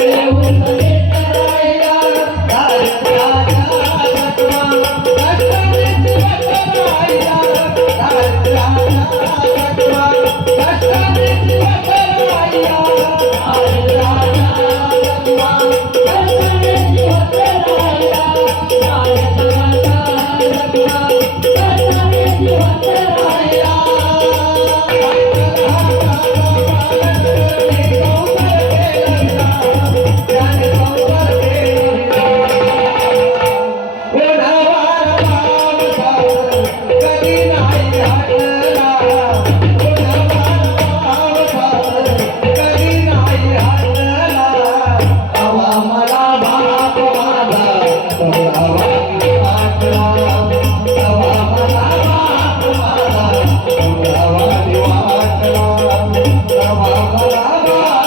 Thank you. Ram Ram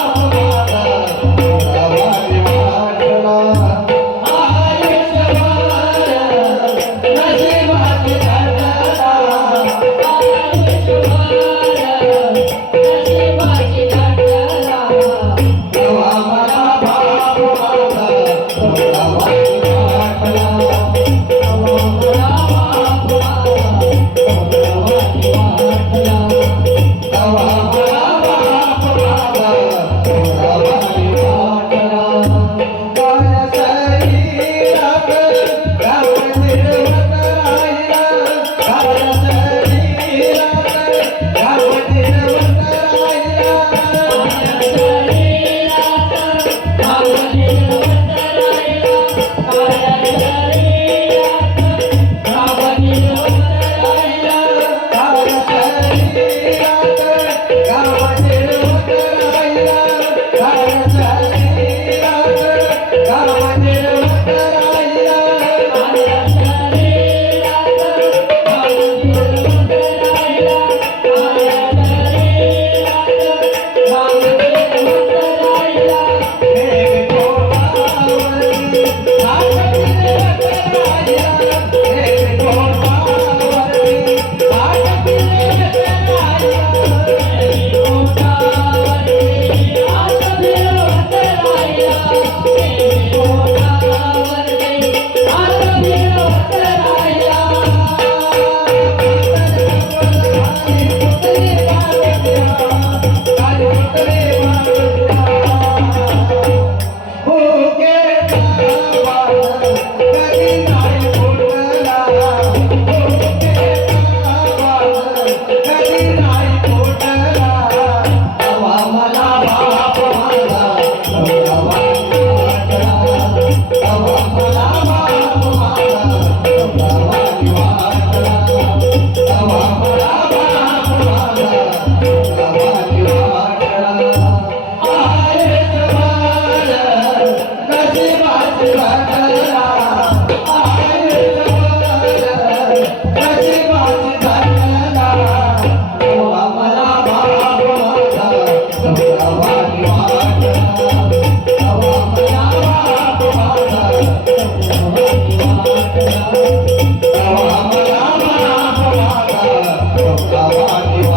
Thank you.